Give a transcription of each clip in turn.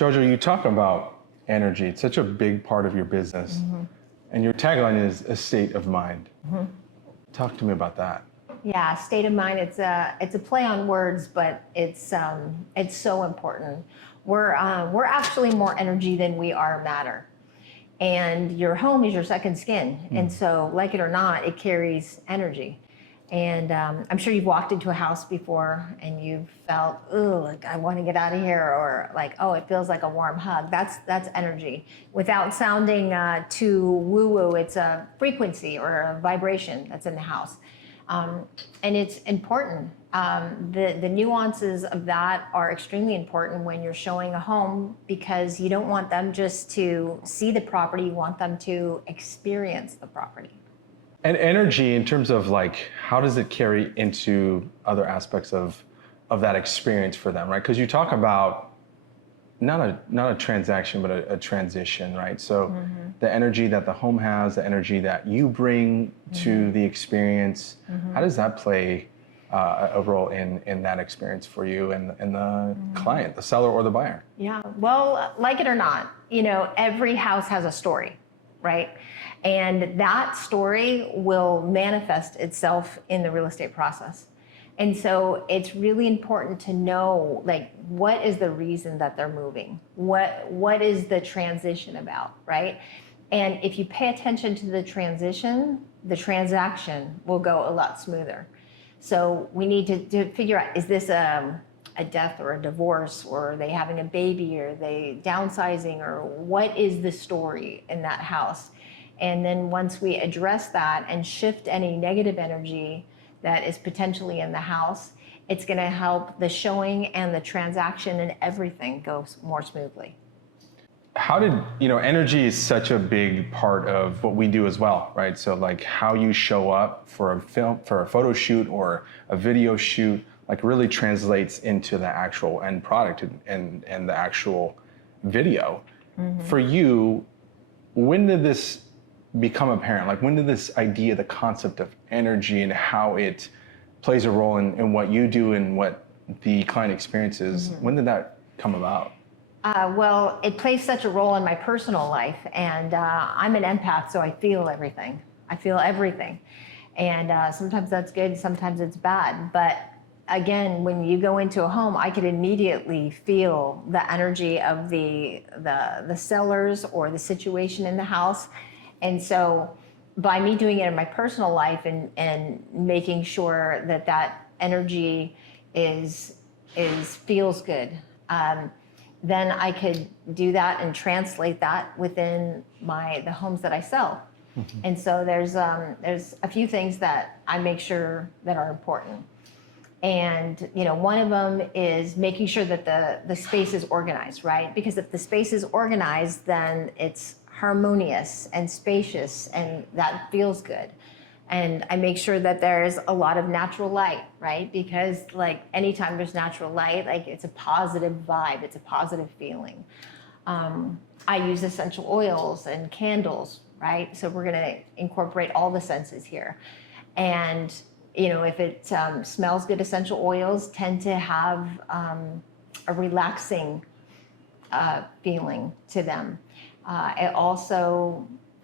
Jojo, you talk about energy. It's such a big part of your business. And your tagline is a state of mind. Talk to me about that. Yeah, state of mind. It's a play on words, but it's so important. We're actually more energy than we are matter, and your home is your second skin, and so like it or not, it carries energy. And I'm sure you've walked into a house before and you've felt, oh, like I want to get out of here, or like, oh, it feels like a warm hug. That's energy. Without sounding too woo-woo, it's a frequency or a vibration that's in the house. And it's important. The nuances of that are extremely important when you're showing a home, because you don't want them just to see the property, you want them to experience the property. And energy, in terms of like, how does it carry into other aspects of that experience for them, right? Because you talk about not a transaction, but a transition, right? So the energy that the home has, the energy that you bring to the experience, how does that play a role in that experience for you and the client, the seller or the buyer? Yeah, well, like it or not, every house has a story, right? And that story will manifest itself in the real estate process. And so it's really important to know, like, what is the reason that they're moving? What is the transition about, right? And if you pay attention to the transition, the transaction will go a lot smoother. So we need to figure out, is this a death or a divorce, or are they having a baby, or are they downsizing, or what is the story in that house? And then once we address that and shift any negative energy that is potentially in the house, it's going to help the showing and the transaction and everything go more smoothly. How did, energy is such a big part of what we do as well, right? So like how you show up for a photo shoot or a video shoot, like really translates into the actual end product and the actual video. For you, when did this become apparent? Like, when did this idea, the concept of energy and how it plays a role in what you do and what the client experiences, when did that come about? Well, it plays such a role in my personal life, and I'm an empath, so I feel everything. And sometimes that's good, sometimes it's bad. But again, when you go into a home, I could immediately feel the energy of the sellers or the situation in the house. And so by me doing it in my personal life and making sure that energy feels good, then I could do that and translate that within the homes that I sell. And so there's a few things that I make sure that are important. And one of them is making sure that the space is organized, right? Because if the space is organized, then it's harmonious and spacious, and that feels good. And I make sure that there's a lot of natural light, right? Because like anytime there's natural light, like it's a positive vibe, it's a positive feeling. I use essential oils and candles, right? So we're gonna incorporate all the senses here. And if it smells good, essential oils tend to have a relaxing feeling to them.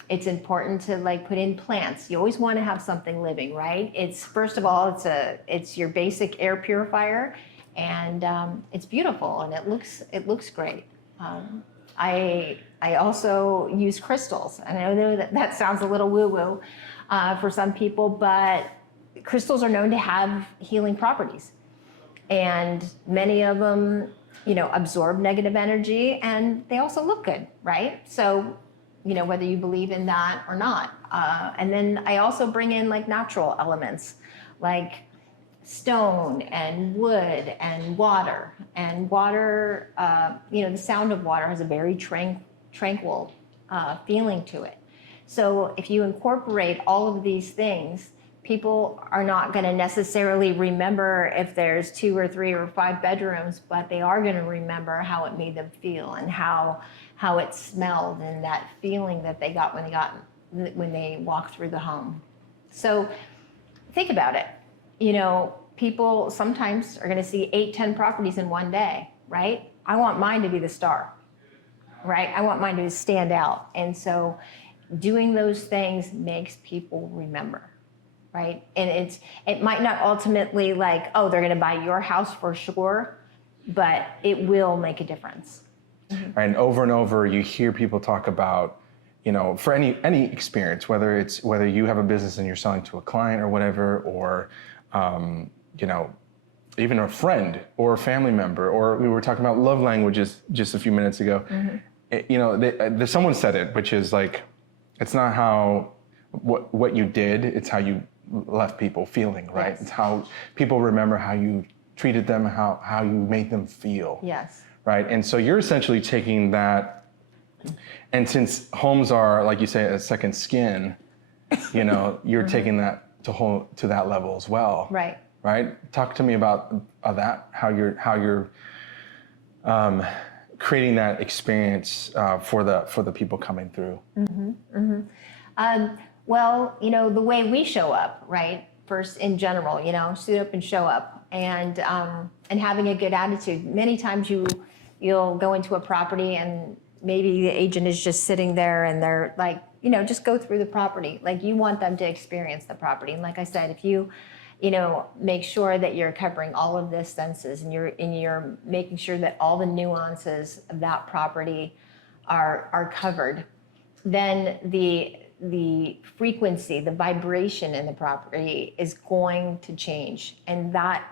It's important to like put in plants. You always want to have something living, right? It's first of all, it's your basic air purifier, and it's beautiful and it looks great. I also use crystals, and I know that sounds a little woo-woo for some people, but crystals are known to have healing properties, and many of them absorb negative energy, and they also look good, right? So, whether you believe in that or not. And then I also bring in like natural elements, like stone and wood and water. And water, the sound of water has a very tranquil feeling to it. So if you incorporate all of these things, people are not going to necessarily remember if there's 2 or 3 or 5 bedrooms, but they are going to remember how it made them feel and how it smelled and that feeling that they got when they walked through the home. So think about it. People sometimes are going to see 8, 10 properties in one day, right? I want mine to be the star. right? I want mine to stand out. And so doing those things makes people remember, right? And it might not ultimately like, oh, they're going to buy your house for sure, but it will make a difference. And over you hear people talk about, you know, for any experience, whether you have a business and you're selling to a client or whatever, or you know, even a friend or a family member, or we were talking about love languages just a few minutes ago. You know, someone said it, which is like, it's not how what you did, it's how you left people feeling, right? Yes. It's how people remember how you treated them, how you made them feel. Yes. Right? And so you're essentially taking that, and since homes are, like you say, a second skin, you know, you're taking that to that level as well. Right. Right? Talk to me about that, how you're creating that experience for the people coming through. Well, you know, the way we show up, right? First, in general, you know, suit up and show up, and having a good attitude. Many times you'll go into a property and maybe the agent is just sitting there and they're like, you know, just go through the property. Like, you want them to experience the property. And like I said, if you know, make sure that you're covering all of the senses and you're making sure that all the nuances of that property are covered, then the frequency, the vibration in the property is going to change. And that,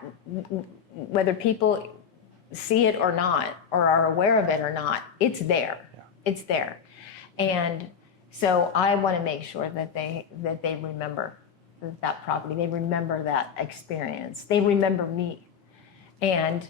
whether people see it or not, or are aware of it or not, it's there. Yeah. It's there. And so I want to make sure that they remember that property. They remember that experience. They remember me. And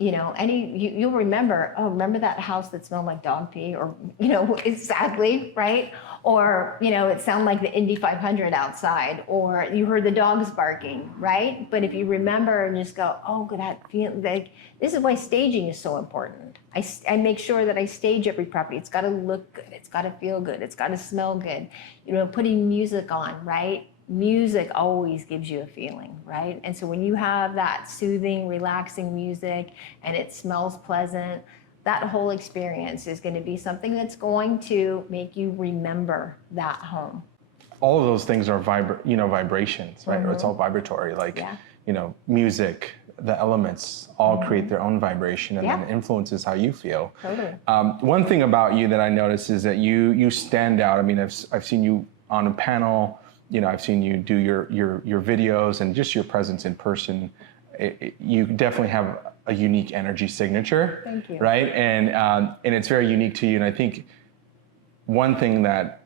you know, you'll remember, oh, remember that house that smelled like dog pee, or, you know, sadly, right? Or, you know, it sounded like the Indy 500 outside, or you heard the dogs barking, right? But if you remember and just go, oh, that feeling, like, this is why staging is so important. I make sure that I stage every property. It's got to look good. It's got to feel good. It's got to smell good. You know, putting music on, right? Music always gives you a feeling, right? And so when you have that soothing, relaxing music and it smells pleasant, that whole experience is going to be something that's going to make you remember that home. All of those things are vibrations, right? Or it's all vibratory, like, you know, music, the elements all create their own vibration, and then influences how you feel. Totally. One thing about you that I notice is that you stand out. I mean, I've seen you on a panel. You know, I've seen you do your videos, and just your presence in person. You definitely have a unique energy signature. Thank you. Right, and it's very unique to you. And I think one thing that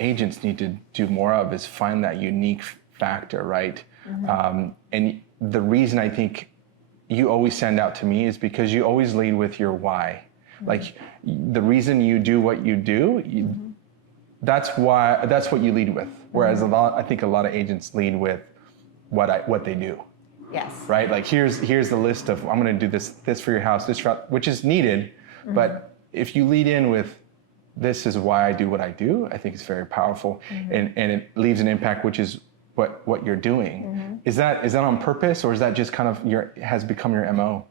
agents need to do more of is find that unique factor, right? And the reason I think you always stand out to me is because you always lead with your why. Like, the reason you do what you do. That's what you lead with. Whereas I think a lot of agents lead with what they do. Yes. Right? Like, here's the list of, I'm going to do this for your house, this route, which is needed. But if you lead in with, this is why I do what I do, I think it's very powerful, and it leaves an impact, which is what you're doing. Is that on purpose, or is that just kind of has become your MO?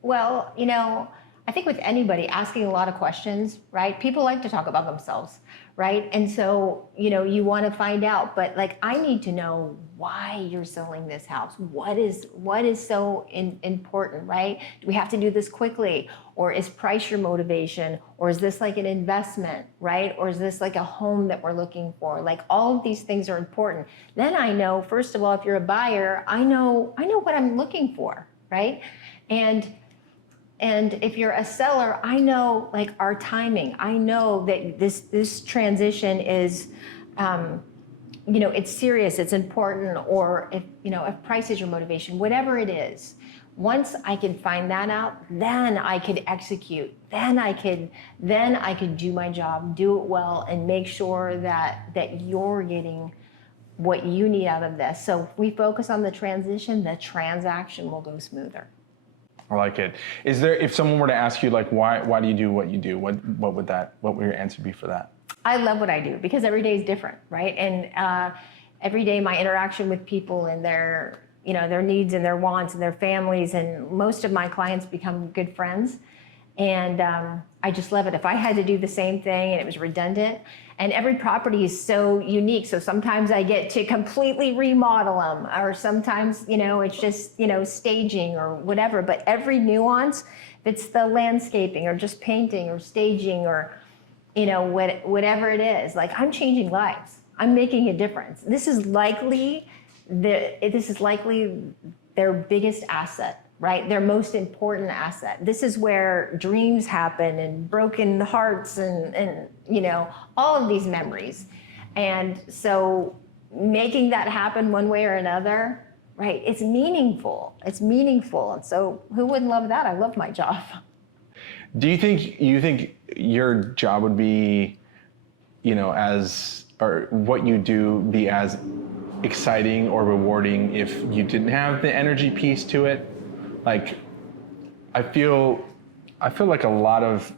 Well, you know, I think with anybody asking a lot of questions, right? People like to talk about themselves, right? And so, you know, you want to find out, but like, I need to know why you're selling this house. What is so important, right? Do we have to do this quickly? Or is price your motivation? Or is this like an investment, right? Or is this like a home that we're looking for? Like, all of these things are important. Then I know, first of all, if you're a buyer, I know what I'm looking for, right? And if you're a seller, I know like our timing. I know that this transition is, you know, it's serious, it's important, or if price is your motivation, whatever it is. Once I can find that out, then I could execute. Then I could do my job, do it well, and make sure that you're getting what you need out of this. So if we focus on the transition, the transaction will go smoother. I like it. Is there, if someone were to ask you, like, why do you do what you do, what would your answer be for that? I love what I do because every day is different, right? And every day my interaction with people and their needs and their wants and their families, and most of my clients become good friends. And I just love it. If I had to do the same thing and it was redundant, and every property is so unique. So sometimes I get to completely remodel them, or sometimes, it's just, staging or whatever. But every nuance, if it's the landscaping or just painting or staging or, whatever it is, like I'm changing lives. I'm making a difference. This is likely their biggest asset, right? Their most important asset. This is where dreams happen and broken hearts and all of these memories. And so making that happen one way or another, right? It's meaningful. It's meaningful. And so who wouldn't love that? I love my job. Do you think your job would be, or what you do be as exciting or rewarding if you didn't have the energy piece to it? Like, I feel like a lot of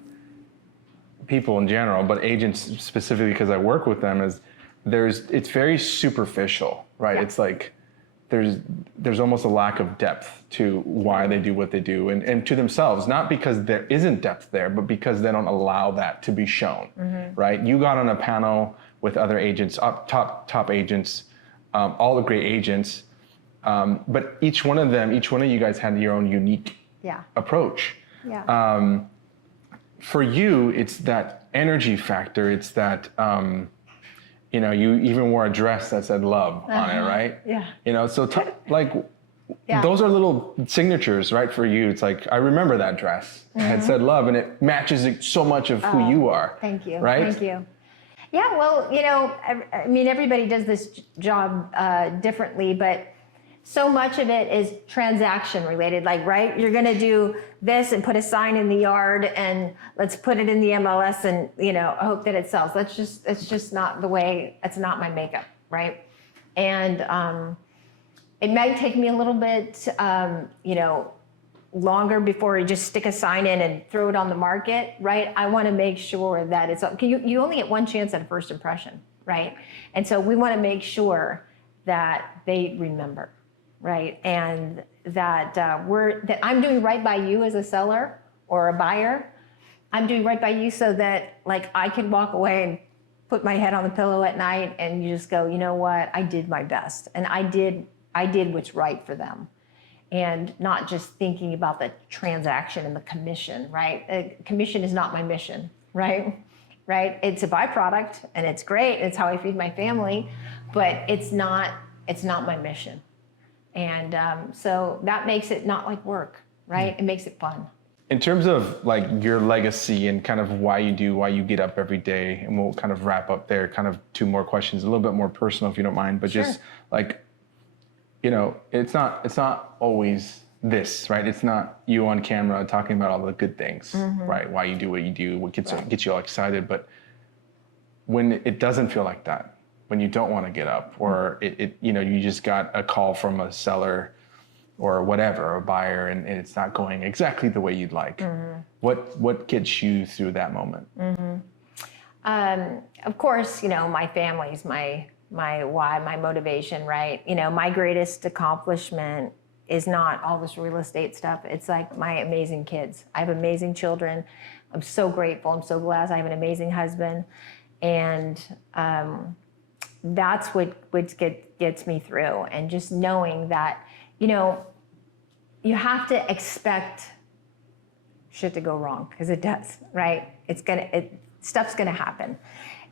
people in general, but agents specifically, because I work with them, it's very superficial, right? Yeah. It's like there's almost a lack of depth to why they do what they do, and to themselves, not because there isn't depth there, but because they don't allow that to be shown, right? You got on a panel with other agents, top agents, all the great agents, but each one of you guys had your own unique approach. Yeah. For you, it's that energy factor. It's that, you even wore a dress that said love on it, right? Yeah. So those are little signatures, right? For you, it's like, I remember that dress. It had said love, and it matches so much of who you are. Thank you. Right? Thank you. Yeah, well, I mean, everybody does this job differently, but so much of it is transaction related, like, right? You're going to do this and put a sign in the yard and let's put it in the MLS and, hope that it sells. It's just not the way, it's not my makeup, right? And it might take me a little bit, longer before you just stick a sign in and throw it on the market, right? I want to make sure that it's, you only get one chance at a first impression, right? And so we want to make sure that they remember, right? And that that I'm doing right by you as a seller or a buyer. I'm doing right by you so that I can walk away and put my head on the pillow at night and you just go, you know what? I did my best, and I did what's right for them. And not just thinking about the transaction and the commission, right? Commission is not my mission, right? Right? It's a byproduct, and it's great. It's how I feed my family, but it's not my mission. And so that makes it not like work, right? It makes it fun. In terms of your legacy and kind of why you get up every day, and we'll kind of wrap up there, kind of two more questions, a little bit more personal if you don't mind, but sure. Just it's not always this, right? It's not you on camera talking about all the good things, right? Why you do what you do, what gets you all excited. But when it doesn't feel like that, when you don't want to get up, or you just got a call from a seller or whatever, a buyer, and it's not going exactly the way you'd like. What gets you through that moment? Of course, my family's my why, my motivation, right? My greatest accomplishment is not all this real estate stuff. It's like my amazing kids. I have amazing children. I'm so grateful. I'm so blessed. I have an amazing husband. And that's what gets me through. And just knowing that, you have to expect shit to go wrong, because it does, right? Stuff's gonna happen.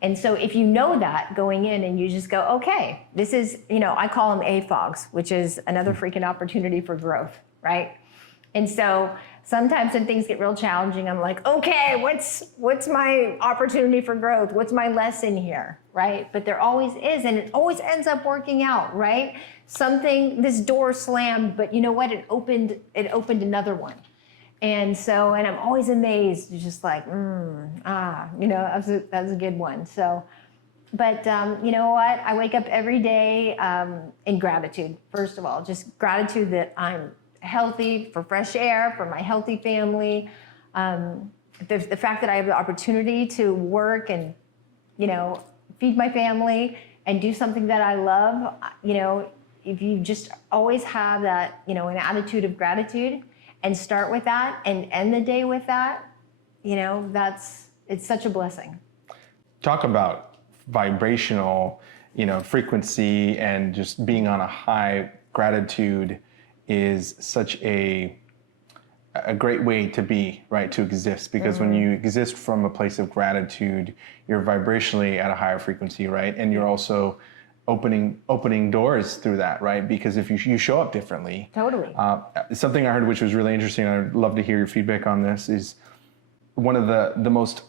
And so if you know that going in, and you just go, okay, this is, I call them AFOGs, which is another freaking opportunity for growth, right? And so sometimes when things get real challenging, I'm like, okay, what's my opportunity for growth? What's my lesson here, right? But there always is, and it always ends up working out, right? This door slammed, but you know what? It opened another one. And I'm always amazed, just like, that was a good one. So, but you know what? I wake up every day in gratitude, first of all, just gratitude that I'm healthy, for fresh air, for my healthy family. The fact that I have the opportunity to work and, feed my family and do something that I love, if you just always have that, an attitude of gratitude, and start with that and end the day with that, it's such a blessing. Talk about vibrational, frequency and just being on a high. Gratitude is such a great way to be, right? To exist, because when you exist from a place of gratitude, you're vibrationally at a higher frequency, right? And you're also opening doors through that, right? Because if you show up differently. Totally. Something I heard which was really interesting, I'd love to hear your feedback on this, is one of the most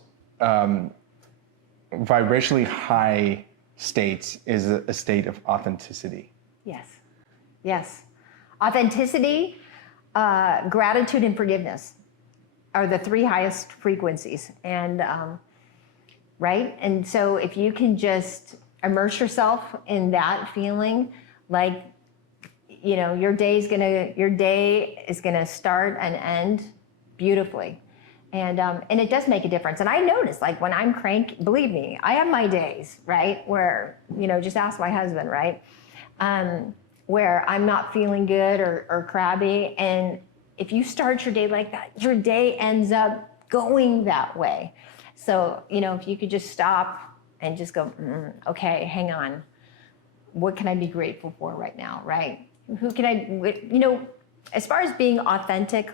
vibrationally high states is a state of authenticity. Yes. Authenticity, gratitude, and forgiveness are the 3 highest frequencies. And, right? And so if you can just immerse yourself in that feeling, like, your day is gonna start and end beautifully. And it does make a difference. And I notice, like, when I'm cranky, believe me, I have my days, right? Where, just ask my husband, right? Where I'm not feeling good or crabby. And if you start your day like that, your day ends up going that way. So, if you could just stop and just go, okay, hang on. What can I be grateful for right now, right? Who can I, as far as being authentic,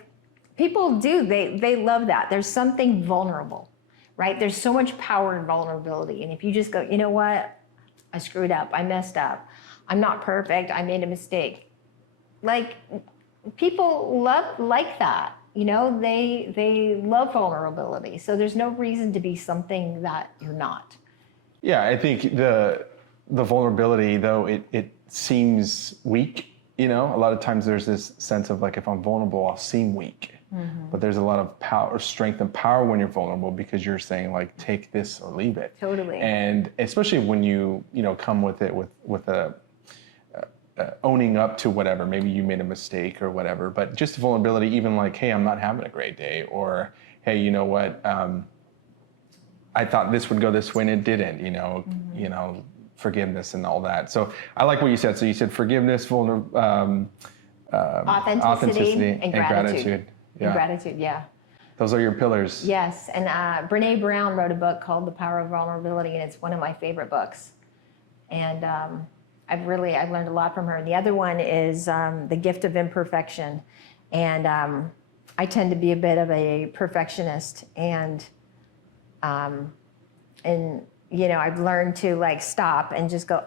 people they love that. There's something vulnerable, right? There's so much power in vulnerability. And if you just go, you know what? I screwed up. I messed up. I'm not perfect. I made a mistake. Like, people like that. They love vulnerability. So there's no reason to be something that you're not. Yeah, I think the vulnerability, though, it seems weak. A lot of times there's this sense of, like, if I'm vulnerable, I'll seem weak. But there's a lot of power, strength, and power when you're vulnerable, because you're saying, like, take this or leave it. Totally. And especially when you come with it with a owning up to whatever, maybe you made a mistake or whatever, but just vulnerability, even like, hey, I'm not having a great day, or hey, you know what, I thought this would go this way and it didn't, forgiveness and all that. So I like what you said. So you said forgiveness, authenticity and gratitude. Yeah. And gratitude, yeah. Those are your pillars. Yes, and Brene Brown wrote a book called The Power of Vulnerability, and it's one of my favorite books. And I've learned a lot from her. And the other one is The Gift of Imperfection. And I tend to be a bit of a perfectionist, and I've learned to, like, stop and just go,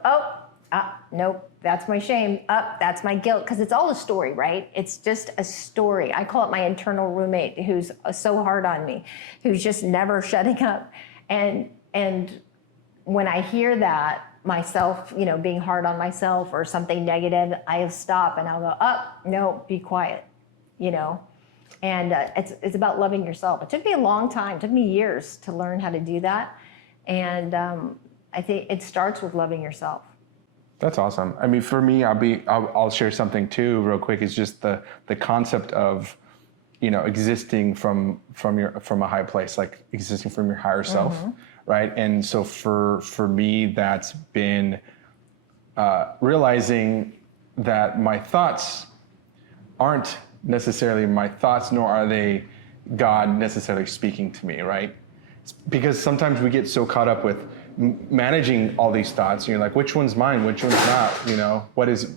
nope, that's my shame. That's my guilt. Because it's all a story, right? It's just a story. I call it my internal roommate who's so hard on me, who's just never shutting up. And when I hear that, myself, being hard on myself or something negative, I'll stop and I'll go, no, be quiet, And it's about loving yourself. It took me a long time. It took me years to learn how to do that. And I think it starts with loving yourself. That's awesome. I mean, for me, I'll share something too, real quick. It's just the concept of, existing from a high place, like existing from your higher self, right? And so for me, that's been realizing that my thoughts aren't necessarily my thoughts, nor are they God necessarily speaking to me, right? Because sometimes we get so caught up with managing all these thoughts, and you're like, which one's mine, which one's not, what is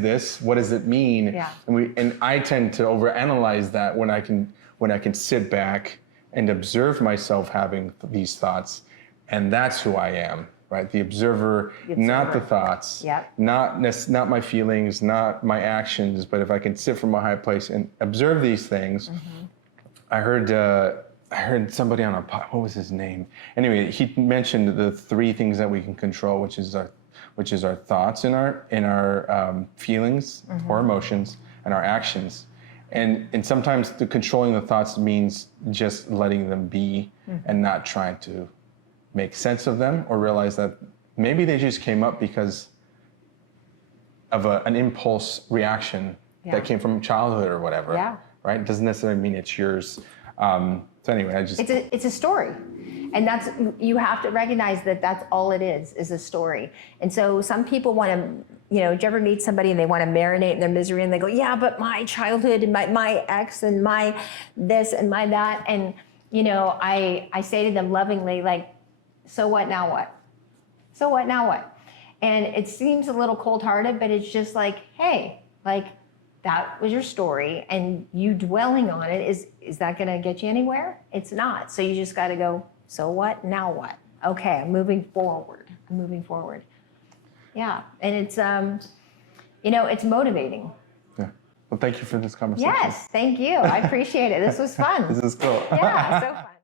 this, what does it mean? Yeah. And I tend to overanalyze that when I can sit back and observe myself having these thoughts, and that's who I am, right? The observer. Not the thoughts, Yep. not my feelings, not my actions, but if I can sit from a high place and observe these things. I heard somebody on what was his name? Anyway, he mentioned the 3 things that we can control, which is our thoughts and our feelings or emotions and our actions. And sometimes controlling the thoughts means just letting them be and not trying to make sense of them, or realize that maybe they just came up because of an impulse reaction that came from childhood or whatever. Yeah. Right? It doesn't necessarily mean it's yours. So anyway, it's a story, and you have to recognize that that's all it is a story. And so some people want to, do you ever meet somebody and they want to marinate in their misery, and they go, yeah, but my childhood and my ex and my this and my that, and I say to them lovingly, like, so what, now what? So what, now what? And it seems a little cold-hearted, but it's just like, hey, like, that was your story, and you dwelling on it, is that gonna get you anywhere? It's not. So you just gotta go, so what, now what? Okay, I'm moving forward. Yeah, and it's, it's motivating. Yeah. Well, thank you for this conversation. Yes, thank you. I appreciate it. This was fun. This is cool. Yeah, so fun.